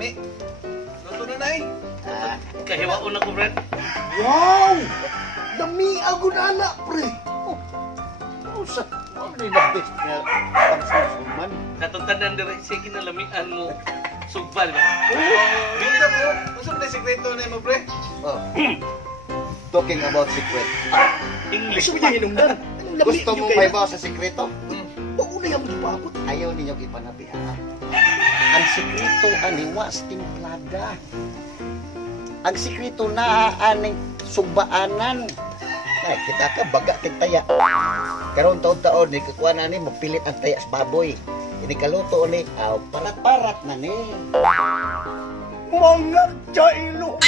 Lami. Luto na na eh. Kahiwaon ako, Brad. Wow! Lami ako na anak, pre. Oh, sa... Ano yung na-best na pang-susuman? Katuntanan na rin, sige na lamian mo. Sugbal ba? Bisa mo. Gusto mo na sikreto na mo, pre? Oh. Talking about secret. English. Gusto mo niya hinungdan? Gusto mo may bawa sa sikreto? Bago na yung ipabot. Ayaw ninyo ipanabihan. Ang sikreto aniwas timplada. Ang sikreto na aning sugbaanan. Ay, kita ka baga tigtaya. Karon taon-taon ni kakuha na ni mapilit ang taya sa baboy. Ini kaluto ni parat-parat na ni. Mga jailo.